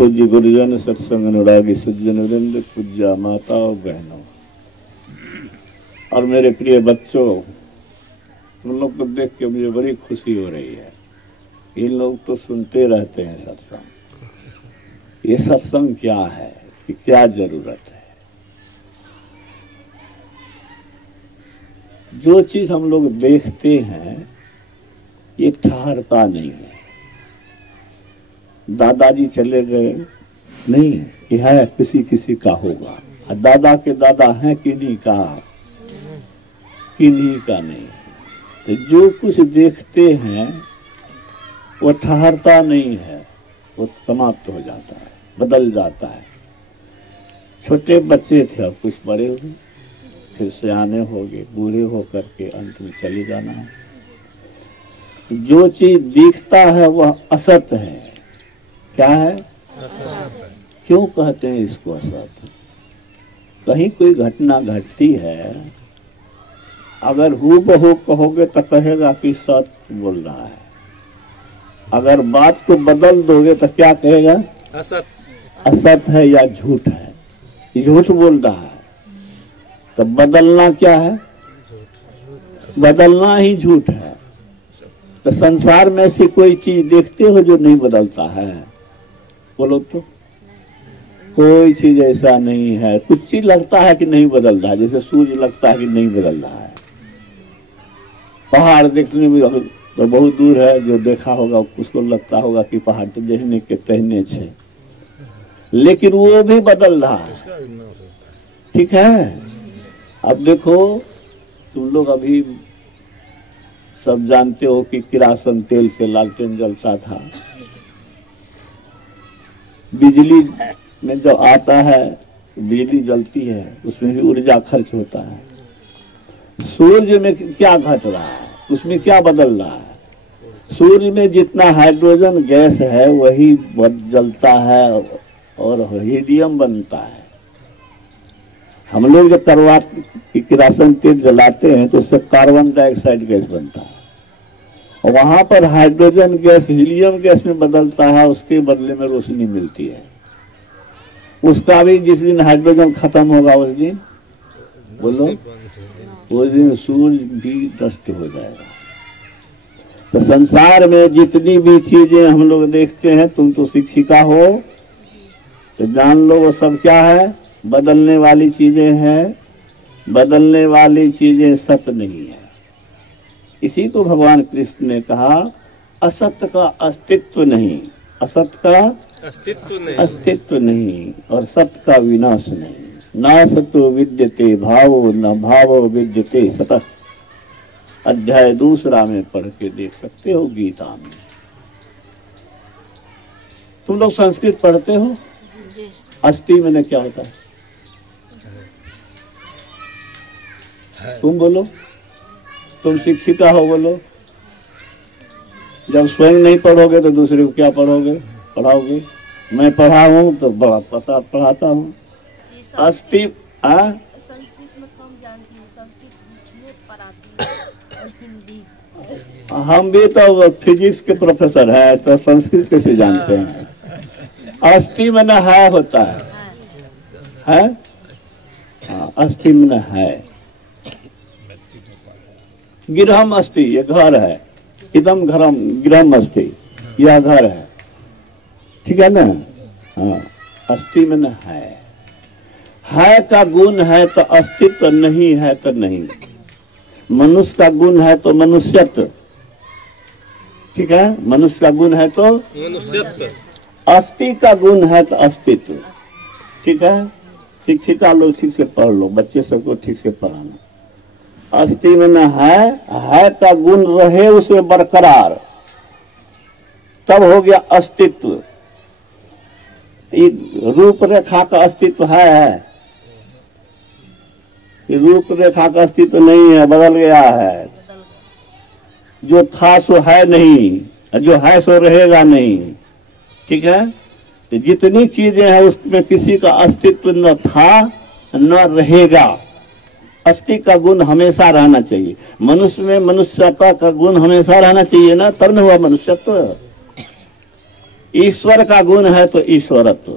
पूज्य गुरुजन, सत्संग अनुरागी सज्जन वृंद, पूज्य माता और बहनों और मेरे प्रिय बच्चों, तुम लोग को देख के मुझे बड़ी खुशी हो रही है। इन लोग तो सुनते रहते हैं सत्संग। ये सत्संग क्या है कि क्या जरूरत है? जो चीज हम लोग देखते हैं ये ठहरता नहीं है। दादाजी चले गए नहीं कि है, किसी किसी का होगा। दादा के दादा हैं किन्हीं का, किन्हीं का नहीं। तो जो कुछ देखते हैं वो ठहरता नहीं है, वो समाप्त हो जाता है, बदल जाता है। छोटे बच्चे थे, अब कुछ बड़े हो गए, फिर सियाने हो गए, बूढ़े होकर के अंत में चले जाना है। जो चीज दिखता है वह असत है। क्या है? क्यों कहते हैं इसको असत? कहीं कोई घटना घटती है, अगर हूबहू कहोगे तो कहेगा कि सत्य बोल रहा है। अगर बात को बदल दोगे तो क्या कहेगा? असत, असत है या झूठ है, झूठ बोल रहा है। तो बदलना क्या है? बदलना ही झूठ है। तो संसार में से कोई चीज देखते हो जो नहीं बदलता है? बोलो तो। कोई चीज ऐसा नहीं है। कुछ चीज लगता है कि नहीं बदल रहा है, जैसे सूर्य लगता है कि नहीं बदल रहा है। पहाड़ देखने में तो बहुत दूर है, जो देखा होगा उसको लगता होगा कि पहाड़ तो देखने के तहने छे, लेकिन वो भी बदल रहा है। ठीक है। अब देखो, तुम लोग अभी सब जानते हो कि किरासन तेल से लालटेन जलता था। बिजली में जब आता है, बिजली जलती है, उसमें भी ऊर्जा खर्च होता है। सूर्य में क्या घट रहा है? उसमें क्या बदल रहा है? सूर्य में जितना हाइड्रोजन गैस है वही जलता है और हीलियम बनता है। हम लोग जब किरासन तेल जलाते हैं तो उससे कार्बन डाइऑक्साइड गैस बनता है, और वहां पर हाइड्रोजन गैस हीलियम गैस में बदलता है। उसके बदले में रोशनी मिलती है। उसका भी जिस दिन हाइड्रोजन खत्म होगा उस दिन, बोलो, उस दिन सूर्य भी नष्ट हो जाएगा। तो संसार में जितनी भी चीजें हम लोग देखते हैं, तुम तो शिक्षिका हो तो जान लो वो सब क्या है? बदलने वाली चीजें हैं। बदलने वाली चीजें सत्य नहीं है। इसी को भगवान कृष्ण ने कहा, असत्य का अस्तित्व नहीं, असत्य का अस्तित्व नहीं और सत्य का विनाश नहीं। ना सतो विद्यते भावो, न भावो विद्यते सतः। अध्याय 2 में पढ़ के देख सकते हो गीता में। तुम लोग संस्कृत पढ़ते हो? अस्थि मैंने क्या होता है? तुम बोलो, तुम शिक्षिका हो, बोलो। जब स्वयं नहीं पढ़ोगे तो दूसरे को क्या पढ़ोगे, पढ़ाओगे? मैं पढ़ा हूँ तो बड़ा पता पढ़ाता हूँ। अस्थि संस्कृत में कम जानती हूँ, संस्कृत में पढ़ाती हूँ और हिंदी। हम भी तो फिजिक्स के प्रोफेसर हैं, तो संस्कृत कैसे जानते हैं? अस्थि में न है होता है? हाँ, अस्थि में न है। गृहम अस्ति, ये घर है। इदम घरम गृहम अस्ति, यह घर है। ठीक है ना? हाँ, अस्थि में न है का गुण है तो अस्तित्व, नहीं है तो नहीं। मनुष्य का गुण है तो मनुष्यत्व। ठीक है, मनुष्य का गुण है तो मनुष्यत्व। अस्थि का गुण है तो अस्तित्व। ठीक है। शिक्षिका लोग ठीक से पढ़ लो, बच्चे सबको ठीक से पढ़ाना। अस्थि में न है का गुण रहे उसमें बरकरार, तब हो गया अस्तित्व। रूप रेखा का अस्तित्व है? रूप रेखा का अस्तित्व नहीं है, बदल गया है। जो था सो है नहीं, जो है सो रहेगा नहीं। ठीक है। तो जितनी चीजें हैं उसमें किसी का अस्तित्व न था न रहेगा। अस्थि का गुण हमेशा रहना चाहिए। मनुष्य में मनुष्यता का गुण हमेशा रहना चाहिए ना, तब न हुआ मनुष्यत्व। ईश्वर का गुण है तो ईश्वरत्व।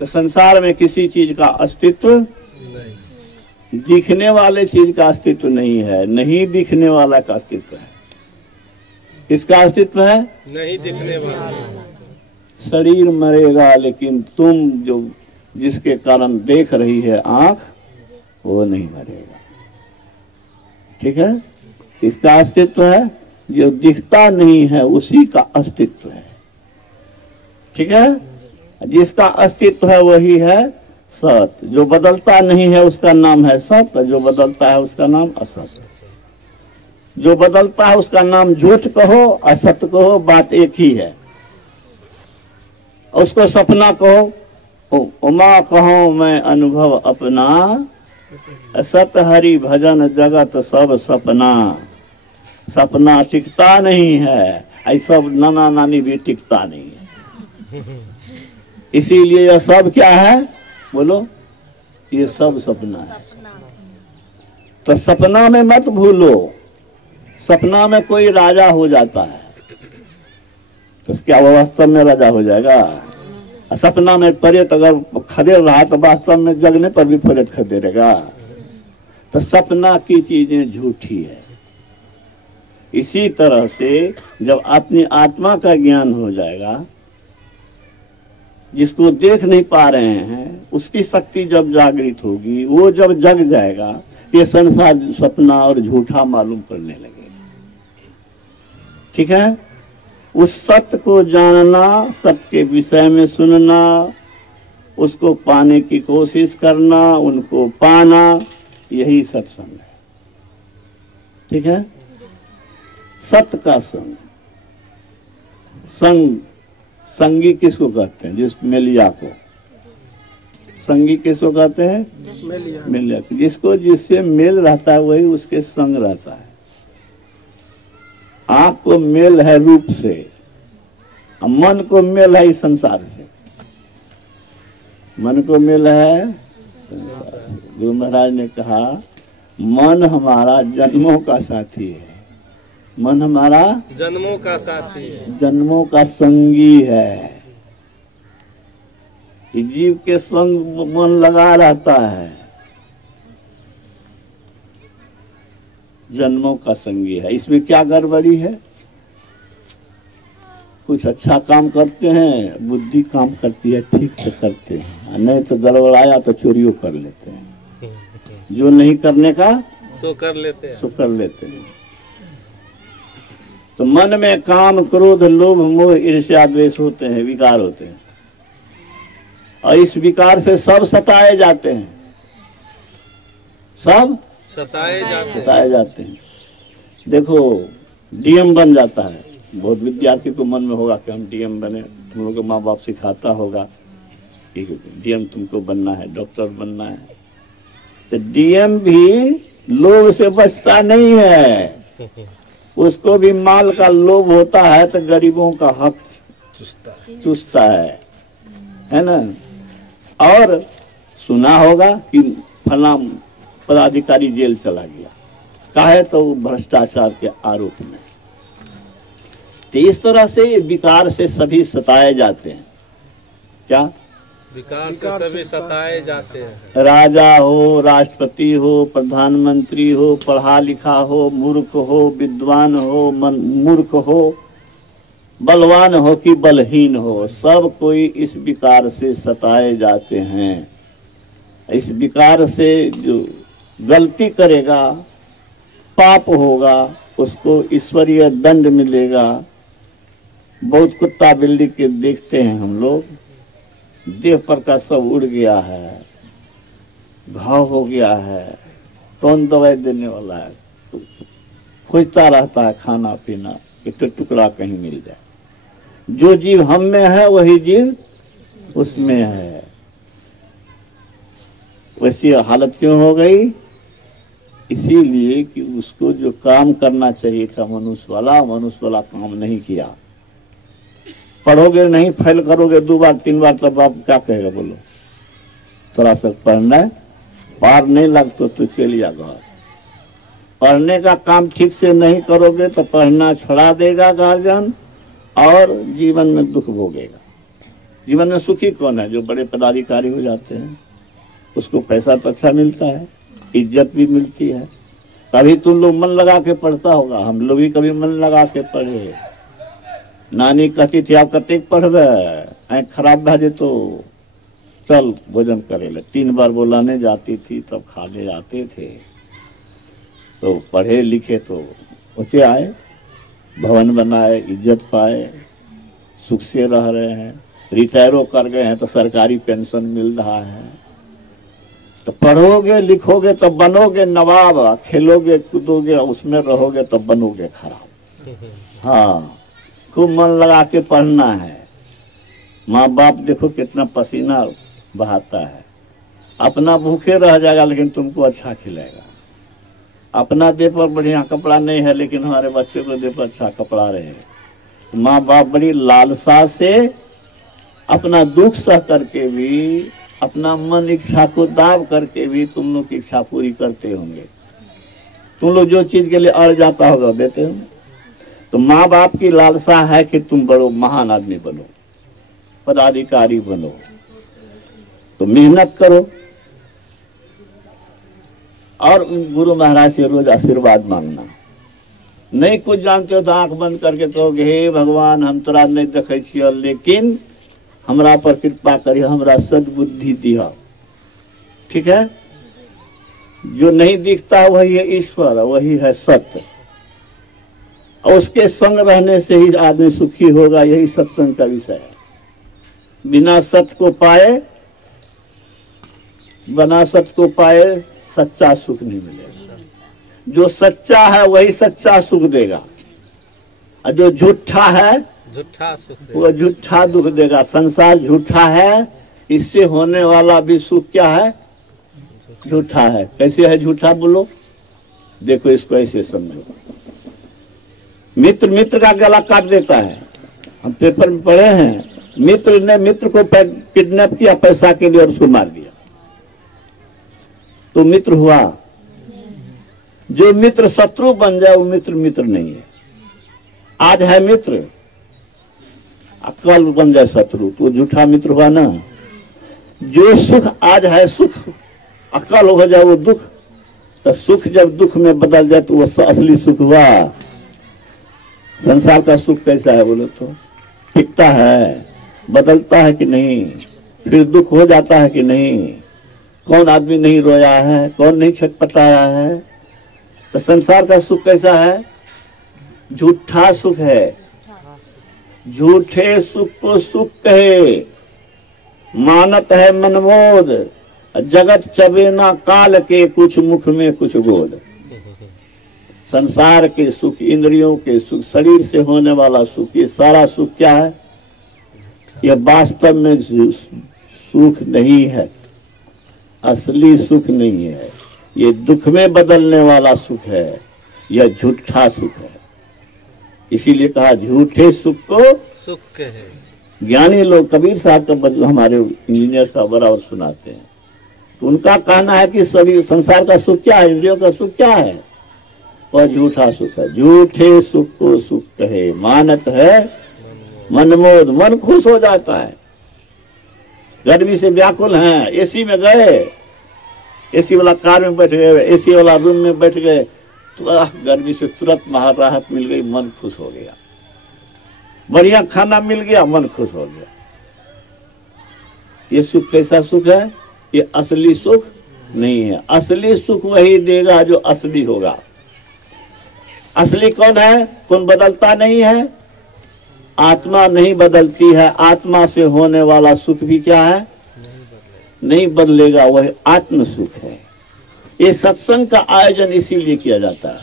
तो संसार में किसी चीज का अस्तित्व नहीं, दिखने वाले चीज का अस्तित्व नहीं है, नहीं दिखने वाला का अस्तित्व है। किसका अस्तित्व है? नहीं दिखने वाला। शरीर मरेगा लेकिन तुम जो जिसके कारण देख रही है आंख, वो नहीं मरेगा। ठीक है, इसका अस्तित्व है। जो दिखता नहीं है उसी का अस्तित्व है। ठीक है, जिसका अस्तित्व है वही है सत्य। जो बदलता नहीं है उसका नाम है सत्य, जो बदलता है उसका नाम असत्य। जो बदलता है उसका नाम झूठ कहो, असत्य कहो, बात एक ही है। उसको सपना कहो, उमा कहो मैं अनुभव अपना, सत हरि भजन जगत सब सपना। सपना टिकता नहीं है, ऐसा नाना नानी भी टिकता नहीं है। इसीलिए यह सब क्या है? बोलो, ये सब सपना है। तो सपना में मत भूलो, सपना में कोई राजा हो जाता है तो क्या वो वास्तव में राजा हो जाएगा? सपना में प्रेत अगर खदेड़ रहा तो वास्तव में जगने पर भी प्रेत खदेड़ेगा। तो सपना की चीजें झूठी है। इसी तरह से जब अपनी आत्मा का ज्ञान हो जाएगा, जिसको देख नहीं पा रहे हैं उसकी शक्ति जब जागृत होगी, वो जब जग जाएगा, ये संसार सपना और झूठा मालूम पड़ने लगेगा। ठीक है, उस सत्य को जानना, सत्य के विषय में सुनना, उसको पाने की कोशिश करना, उनको पाना, यही सत्संग है। ठीक है, सत्य का संग। संग संगी किसको कहते हैं? जिस मेलिया को संगी किसको कहते हैं? मेलिया। जिसको जिससे मेल रहता है वही उसके संग रहता है। आंख को मेल है रूप से, मन को मेल है इस संसार से। मन को मेल है, गुरु महाराज ने कहा मन हमारा जन्मों का साथी है। मन हमारा जन्मों का साथी है, जन्मों का संगी है। जीव के संग मन लगा रहता है, जन्मों का संगी है। इसमें क्या गड़बड़ी है? कुछ अच्छा काम करते हैं, बुद्धि काम करती है, ठीक से करते हैं, नहीं तो गड़बड़ाया तो चोरियों कर लेते हैं। जो नहीं करने का सो कर लेते हैं, सो कर लेते हैं। तो मन में काम, क्रोध, लोभ, मोह, ईर्ष्या, द्वेष होते हैं, विकार होते हैं, और इस विकार से सब सताए जाते हैं। सब सताए जाते हैं। देखो, डीएम बन जाता है। बहुत विद्यार्थी को मन में होगा कि हम डीएम बने, तुम लोग के माँ बाप सिखाता होगा कि डीएम तुमको बनना है, डॉक्टर बनना है। तो डीएम भी लोभ से बचता नहीं है, उसको भी माल का लोभ होता है, तो गरीबों का हक चूसता है ना। और सुना होगा कि फला पदाधिकारी जेल चला गया, काहे? तो भ्रष्टाचार के आरोप में। तो इस तरह से विकार से सभी सताए जाते हैं। क्या? विकार से सभी सताए जाते हैं। राजा हो, राष्ट्रपति हो, प्रधानमंत्री हो, पढ़ा लिखा हो, मूर्ख हो, विद्वान हो, मूर्ख हो, बलवान हो कि बलहीन हो, सब कोई इस विकार से सताए जाते हैं। इस विकार से जो गलती करेगा, पाप होगा, उसको ईश्वरीय दंड मिलेगा। बहुत कुत्ता बिल्ली के देखते हैं हम लोग, देह पर का सब उड़ गया है, घाव हो गया है, कौन दवाई देने वाला है? खोजता रहता है खाना पीना, कि टुकड़ा कहीं मिल जाए। जो जीव हम में है वही जीव उसमें है। वैसी हालत क्यों हो गई? इसीलिए कि उसको जो काम करना चाहिए था मनुष्य वाला काम नहीं किया। पढ़ोगे नहीं, फेल करोगे 2 बार 3 बार, तब आप क्या कहेगा? बोलो, थोड़ा सा पढ़ना है, पार नहीं लगता तो चलिए घर। पढ़ने का काम ठीक से नहीं करोगे तो पढ़ना छोड़ा देगा गार्जियन, और जीवन में दुख भोगेगा। जीवन में सुखी कौन है? जो बड़े पदाधिकारी हो जाते हैं, उसको पैसा तो अच्छा मिलता है, इज्जत भी मिलती है। कभी तुम लोग मन लगा के पढ़ता होगा, हम लोग भी कभी मन लगा के पढ़े। नानी कहती थी आप कते पढ़बे, आँख खराब भे तो चल भोजन करे ले। 3 बार बुलाने जाती थी तब खा ले जाते थे। तो पढ़े लिखे तो ऊंचे आए, भवन बनाए, इज्जत पाए, सुख से रह रहे हैं। रिटायरो कर गए हैं तो सरकारी पेंशन मिल रहा है। तो पढ़ोगे लिखोगे तो बनोगे नवाब, खेलोगे कूदोगे उसमें रहोगे तो बनोगे खराब। हाँ, खूब मन लगा के पढ़ना है। माँ बाप देखो कितना पसीना बहाता है, अपना भूखे रह जाएगा लेकिन तुमको अच्छा खिलाएगा। अपना देह पर बढ़िया कपड़ा नहीं है लेकिन हमारे बच्चे को देह पर अच्छा कपड़ा रहे। माँ बाप बड़ी लालसा से अपना दुख सह करके भी, अपना मन इच्छा को दाब करके भी तुम लोग की इच्छा पूरी करते होंगे। तुम लोग जो चीज के लिए अड़ जाता होगा देते हो। तो माँ बाप की लालसा है कि तुम बड़ो महान आदमी बनो, पदाधिकारी बनो, तो मेहनत करो। और गुरु महाराज से रोज आशीर्वाद मांगना। नहीं कुछ जानते हो तो आंख बंद करके कहोगे हे भगवान हम तोरा नहीं देखे छियो लेकिन हमरा पर कृपा करिए, हमरा सद्बुद्धि दिया। ठीक है? जो नहीं दिखता वही है ईश्वर, वही है सत्य। और उसके संग रहने से ही आदमी सुखी होगा, यही सत्संग का विषय है। बिना सत्य को पाए, बिना सत्य को पाए सच्चा सुख नहीं मिलेगा। जो सच्चा है वही सच्चा सुख देगा, और जो झूठा है झूठा सुख वो झूठा दुख देगा। संसार झूठा है, इससे होने वाला भी सुख क्या है? झूठा है। कैसे है झूठा बोलो? देखो इसको ऐसे समझो। मित्र मित्र का गला काट देता है। हम पेपर में पढ़े हैं, मित्र ने मित्र को किडनैप किया पैसा के लिए और उसको मार दिया, तो मित्र हुआ। जो मित्र शत्रु बन जाए वो मित्र मित्र नहीं है। आज है मित्र, कल बन जाए शत्रु तो झूठा मित्र हुआ ना। जो सुख आज है सुख, अकल हो जाए वो दुख, तो सुख जब दुख में बदल जाए तो वो असली सुख हुआ। संसार का सुख कैसा है बोलो तो? टिकता है, बदलता है कि नहीं, फिर दुख हो जाता है कि नहीं। कौन आदमी नहीं रोया है, कौन नहीं छटपटाया है? तो संसार का सुख कैसा है? झूठा सुख है। झूठे सुख को सुख कहे, मानत है मनमोद, जगत चबेना काल के, कुछ मुख में कुछ गोद। संसार के सुख, इंद्रियों के सुख, शरीर से होने वाला सुख, ये सारा सुख क्या है? ये वास्तव में सुख नहीं है, असली सुख नहीं है। ये दुख में बदलने वाला सुख है, यह झूठा सुख है। इसीलिए कहा झूठे सुख को सुख कहे। ज्ञानी लोग, कबीर साहब का हमारे इंजीनियर साहब बराबर सुनाते हैं, तो उनका कहना है कि सभी संसार का सुख क्या है, इंद्रियों का सुख क्या है? वह झूठा सुख है। झूठे सुख को सुख कहे, मानत है मनमोद, मन खुश हो जाता है। गर्मी से व्याकुल हैं, एसी में गए, एसी वाला कार में बैठ गए, एसी वाला रूम में बैठ गए, तो गर्मी से तुरंत राहत मिल गई, मन खुश हो गया। बढ़िया खाना मिल गया, मन खुश हो गया। ये सुख कैसा सुख है? ये असली सुख नहीं है। असली सुख वही देगा जो असली होगा। असली कौन है? कौन बदलता नहीं है? आत्मा नहीं बदलती है। आत्मा से होने वाला सुख भी क्या है? नहीं बदलेगा, वह आत्म सुख है। ये सत्संग का आयोजन इसीलिए किया जाता है।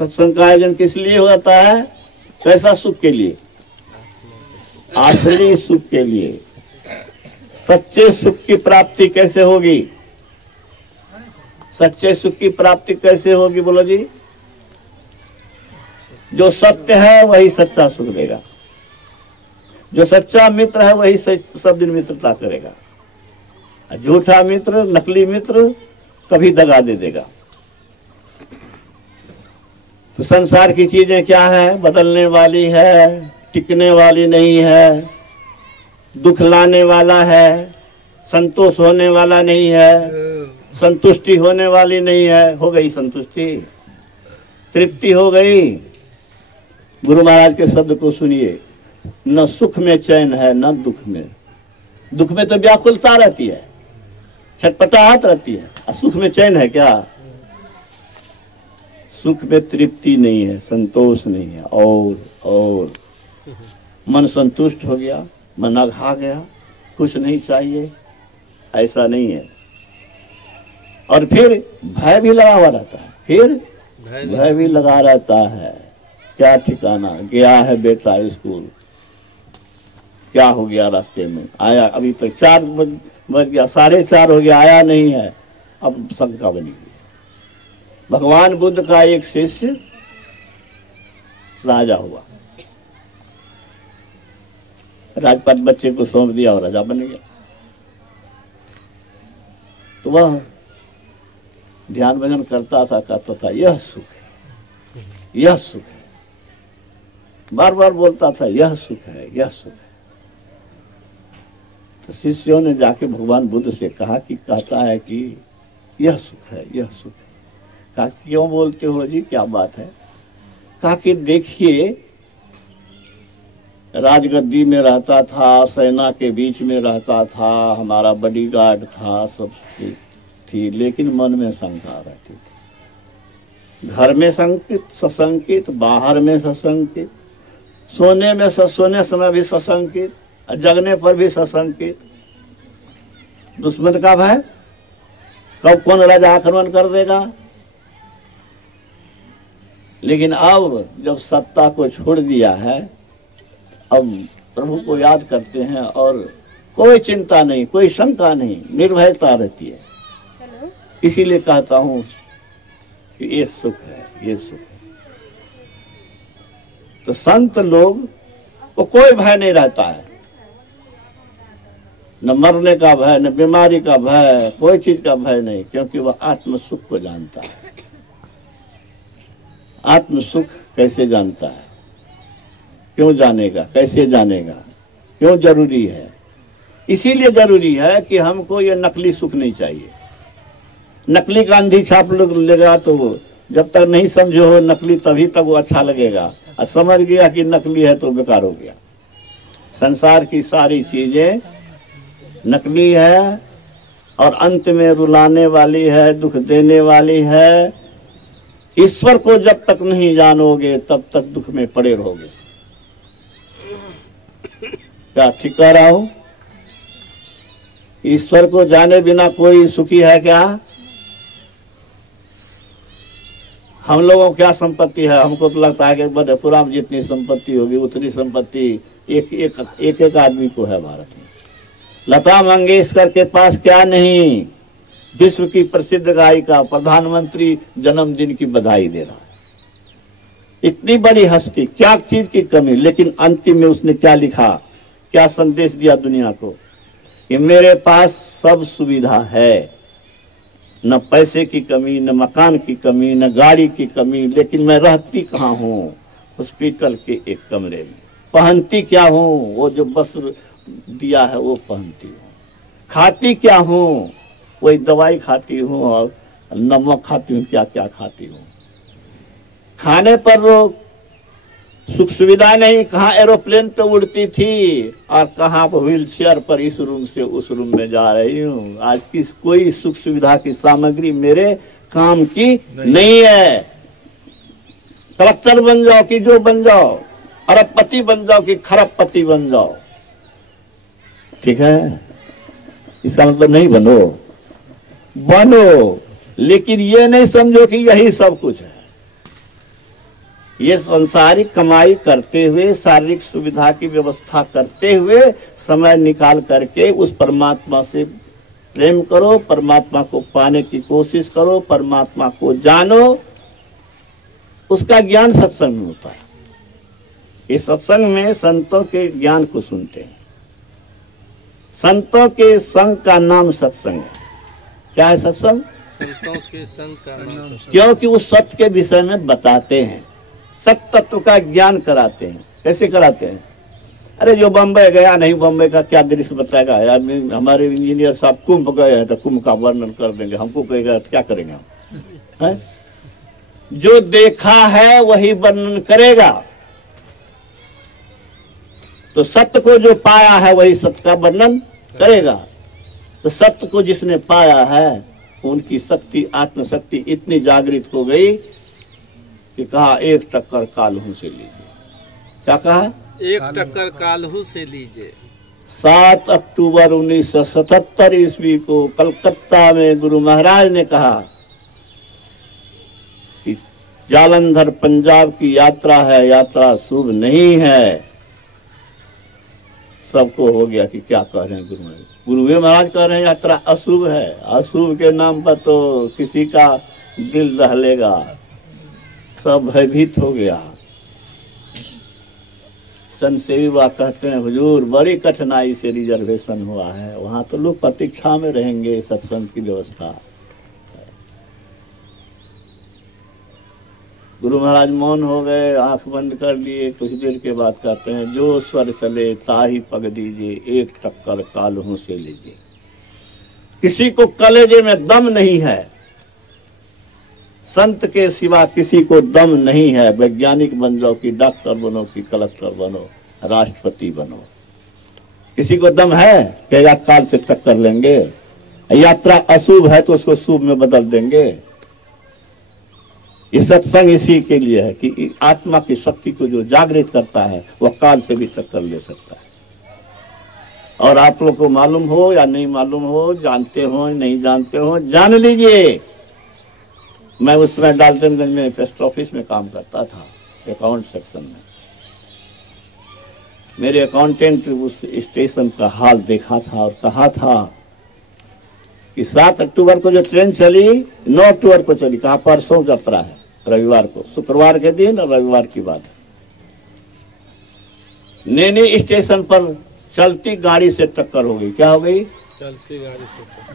सत्संग का आयोजन किस लिए होता है? कैसा सुख के लिए? असली सुख के लिए। सच्चे सुख की प्राप्ति कैसे होगी? सच्चे सुख की प्राप्ति कैसे होगी बोलो जी? जो सत्य है वही सच्चा सुख देगा। जो सच्चा मित्र है वही सब दिन मित्रता करेगा। झूठा मित्र, नकली मित्र कभी दगा दे देगा। तो संसार की चीजें क्या है? बदलने वाली है, टिकने वाली नहीं है, दुख लाने वाला है, संतोष होने वाला नहीं है, संतुष्टि होने वाली नहीं है। हो गई संतुष्टि, तृप्ति हो गई। गुरु महाराज के शब्द को सुनिए, न सुख में चैन है न दुख में। दुख में तो व्याकुलता रहती है, छटपटाहट रहती है, और सुख में चैन है क्या? सुख में तृप्ति नहीं है, संतोष नहीं है। और मन संतुष्ट हो गया, मन अघा गया, कुछ नहीं चाहिए, ऐसा नहीं है। और फिर भय भी लगा हुआ रहता है, फिर भय भी लगा रहता है। क्या ठिकाना, गया है बेटा स्कूल, क्या हो गया रास्ते में, आया अभी तक 4 बज गया, 4:30 हो गया, आया नहीं है, अब शंका बनी गई। भगवान बुद्ध का एक शिष्य राजा हुआ, राजपाट बच्चे को सौंप दिया और राजा बन गया। तो वह ध्यान भजन करता था, कहता था यह सुख है, यह सुख है, बार बार बोलता था यह सुख है, यह सुख है। तो शिष्यों ने जाके भगवान बुद्ध से कहा कि कहता है कि यह सुख है, यह सुख है। कहा क्यों बोलते हो जी, क्या बात है? कहा कि देखिए, राजगद्दी में रहता था, सेना के बीच में रहता था, हमारा बॉडीगार्ड था, सब थी, लेकिन मन में शंका रहती थी। घर में संकित सशंकित, बाहर में सशंकित, सोने में सोने समय भी सशंकित, जगने पर भी सशंकित। दुश्मन का भय, कब कौन राजा आक्रमण कर देगा। लेकिन अब जब सत्ता को छोड़ दिया है, अब प्रभु को याद करते हैं और कोई चिंता नहीं, कोई शंका नहीं, निर्भयता रहती है। इसीलिए कहता हूं कि ये सुख है, ये सुख है। तो संत लोग को कोई भय नहीं रहता है, न मरने का भय, न बीमारी का भय, कोई चीज का भय नहीं, क्योंकि वह आत्म सुख को जानता है। आत्म सुख कैसे जानता है, क्यों जानेगा, कैसे जानेगा, क्यों जरूरी है? इसीलिए जरूरी है कि हमको ये नकली सुख नहीं चाहिए। नकली का अंधी छाप लेगा तो जब तक नहीं समझो हो नकली, तभी तक वो अच्छा लगेगा, और समझ गया कि नकली है तो बेकार हो गया। संसार की सारी चीजें नकली है और अंत में रुलाने वाली है, दुख देने वाली है। ईश्वर को जब तक नहीं जानोगे तब तक दुख में पड़े रहोगे। क्या ठीक कह रहा हूं? ईश्वर को जाने बिना कोई सुखी है क्या? हम लोगों को क्या संपत्ति है? हमको तो लगता है कि मधेपुरा में जितनी संपत्ति होगी उतनी संपत्ति एक आदमी को है भारत में। लता मंगेशकर के पास क्या नहीं, विश्व की प्रसिद्ध गायिका, प्रधानमंत्री जन्मदिन की बधाई दे रहा है। इतनी बड़ी हस्ती, क्या चीज की कमी, लेकिन अंतिम में उसने क्या लिखा, क्या संदेश दिया दुनिया को कि मेरे पास सब सुविधा है, न पैसे की कमी, न मकान की कमी, न गाड़ी की कमी, लेकिन मैं रहती कहाँ हूँ? हॉस्पिटल के एक कमरे में। पहनती क्या हूँ? वो जो वस्त्र दिया है वो पहनती हूँ। खाती क्या हूँ? वही दवाई खाती हूँ और नमक खाती हूँ, क्या क्या खाती हूँ। खाने पर वो सुख सुविधा नहीं, कहाँ एरोप्लेन पे उड़ती थी और कहाँ व्हील चेयर पर इस रूम से उस रूम में जा रही हूँ। आज की कोई सुख सुविधा की सामग्री मेरे काम की नहीं है। कलेक्टर बन जाओ कि जो बन जाओ, अरबपति बन जाओ कि खरबपति बन जाओ, ठीक है, इसका मतलब नहीं बनो, लेकिन ये नहीं समझो कि यही सब कुछ है। ये संसारिक कमाई करते हुए, शारीरिक सुविधा की व्यवस्था करते हुए, समय निकाल करके उस परमात्मा से प्रेम करो, परमात्मा को पाने की कोशिश करो, परमात्मा को जानो। उसका ज्ञान सत्संग में होता है। इस सत्संग में संतों के ज्ञान को सुनते हैं। संतों के संग का नाम सत्संग है। क्या है सत्संग? संतों के संग करना, क्योंकि वो सत्य के विषय में बताते हैं, सत्य तत्व का ज्ञान कराते हैं। कैसे कराते हैं? अरे जो बम्बई गया नहीं, बम्बई का क्या दृश्य बताएगा यार? हमारे इंजीनियर साहब कुंभ गए हैं तो कुंभ का वर्णन कर देंगे, हमको कहेगा तो क्या करेंगे हम? है? जो देखा है वही वर्णन करेगा। तो सत्य को जो पाया है वही सत्य का वर्णन करेगा। तो सत्य को जिसने पाया है उनकी शक्ति, आत्मशक्ति इतनी जागृत हो गई कि कहा एक टक्कर काल्हू से लीजिए। क्या कहा? एक टक्कर काल्हू से लीजिए। 7 अक्टूबर 1977 ईस्वी को कलकत्ता में गुरु महाराज ने कहा कि जालंधर पंजाब की यात्रा है, यात्रा शुभ नहीं है। सबको हो गया कि क्या कह रहे हैं गुरु महाराज। गुरु महाराज कह रहे हैं यात्रा अशुभ है। अशुभ के नाम पर तो किसी का दिल दहलेगा। सब भयभीत हो गया। संत सेवी बाबा कहते हैं हुजूर बड़ी कठिनाई से रिजर्वेशन हुआ है, वहां तो लोग प्रतीक्षा में रहेंगे, सत्संग की व्यवस्था। गुरु महाराज मौन हो गए, आंख बंद कर लिए। कुछ देर के बाद कहते हैं जो स्वर चले ताही पग दीजिए, एक टक्कर काल्हू से लीजिए। किसी को कलेजे में दम नहीं है, संत के सिवा किसी को दम नहीं है। वैज्ञानिक बन जाओ कि डॉक्टर बनो कि कलेक्टर बनो, राष्ट्रपति बनो, किसी को दम है कि या काल से टक्कर लेंगे? यात्रा अशुभ है तो उसको शुभ में बदल देंगे। ये सत्संग इसी के लिए है कि आत्मा की शक्ति को जो जागृत करता है वह काल से भी टक्कर ले सकता है। और आप लोग को मालूम हो या नहीं मालूम हो, जानते हो नहीं जानते हो, जान लीजिए। मैं उस समय डाल्टनगंज में पोस्ट ऑफिस में काम करता था, अकाउंट सेक्शन में। मेरे अकाउंटेंट उस स्टेशन का हाल देखा था और कहा था कि 7 अक्टूबर को जो ट्रेन चली 9 अक्टूबर को चली। कहा परसों यात्रा है, रविवार को, शुक्रवार के दिन और रविवार की बात। नैनी स्टेशन पर चलती गाड़ी से टक्कर हो गई। क्या हो गई? चलती गाड़ी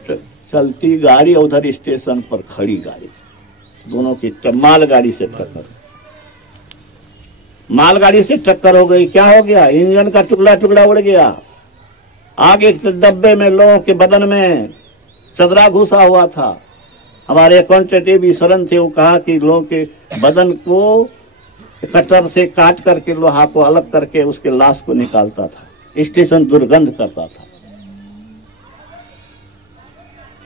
से। चलती गाड़ी, उधर स्टेशन पर खड़ी गाड़ी, दोनों की मालगाड़ी से टक्कर। मालगाड़ी से टक्कर हो गई। क्या हो गया? इंजन का टुकड़ा टुकड़ा उड़ गया। आगे के डब्बे में लोगों के बदन में चदरा घुसा हुआ था। हमारे अकाउंटेंट भी शरण थे, वो कहा कि लोगों के बदन को कटर से काट करके लोहा को अलग करके उसके लाश को निकालता था। स्टेशन दुर्गंध करता था।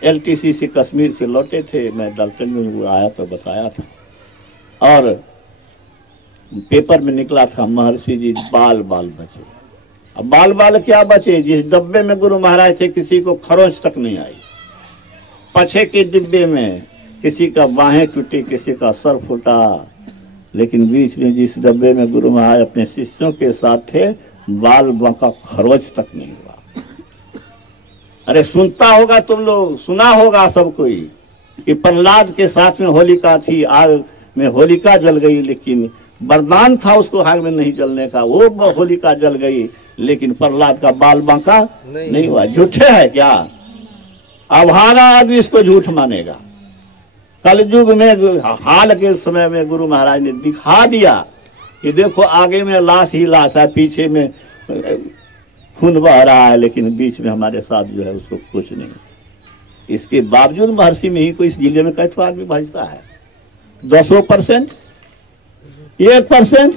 LTC से कश्मीर से लौटे थे, मैं डाल्टनगंज में आया तो बताया था। और पेपर में निकला था महर्षि जी बाल बाल बचे। अब बाल बाल क्या बचे? जिस डब्बे में गुरु महाराज थे किसी को खरोच तक नहीं आई। पछे के डिब्बे में किसी का बाहें टूटी, किसी का सर फूटा, लेकिन बीच में जिस डब्बे में गुरु महाराज अपने शिष्यों के साथ थे बाल बांका खरोच तक नहीं हुआ। अरे सुनता होगा तुम लोग, सुना होगा सब कोई कि प्रहलाद के साथ में होलिका थी, आग में होलिका जल गई, लेकिन वरदान था उसको आग में नहीं जलने का, वो होलिका जल गई, लेकिन प्रहलाद का बाल बांका नहीं हुआ। झूठे है क्या? अभागा आदमी इसको झूठ मानेगा। कलयुग में हाल के समय में गुरु महाराज ने दिखा दिया कि देखो आगे में लाश ही लाश है, पीछे में खून बह रहा है, लेकिन बीच में हमारे साथ जो है उसको कुछ नहीं। इसके बावजूद महर्षि में ही कोई इस जिले में कैसे आदमी भाजता है? 200%, 1%?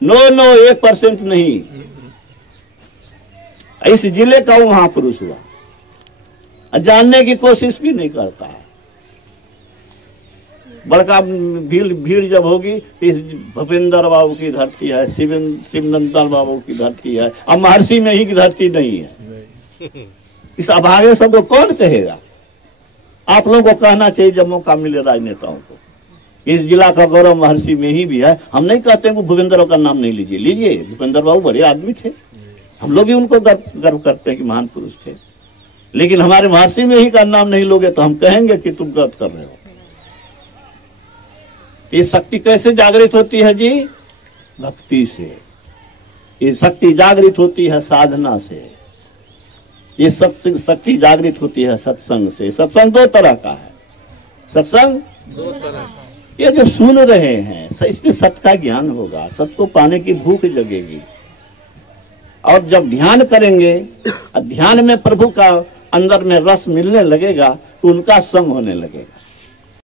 नो 1% नहीं। इस जिले का वो महापुरुष हुआ, जानने की कोशिश भी नहीं करता है। बड़का भीड़ जब होगी, इस भूपेंद्र बाबू की धरती है, शिवनंदन बाबू की धरती है, अब महर्षि में ही की धरती नहीं है। इस अभागे सब को कौन कहेगा? आप लोगों को कहना चाहिए जब मौका मिले राजनेताओं को। इस जिला का गौरव महर्षि में ही भी है। हम नहीं कहते हैं कि भूपेंद्र का नाम नहीं लीजिए, लीजिए। भूपेंद्र बाबू बड़े आदमी थे, हम लोग भी उनको गर्व करते हैं कि महान पुरुष थे, लेकिन हमारे महर्षि में ही का नाम नहीं लोगे तो हम कहेंगे कि तुम गलत कर रहे हो। ये शक्ति कैसे जागृत होती है जी? भक्ति से। ये शक्ति जागृत होती है साधना से। ये शक्ति जागृत होती है सत्संग से। सत्संग 2 तरह का है, सत्संग दो तरह। ये जो सुन रहे हैं इसमें सत्य का ज्ञान होगा, सत्य को पाने की भूख जगेगी। और जब ध्यान करेंगे, ध्यान में प्रभु का अंदर में रस मिलने लगेगा तो उनका संग होने लगेगा।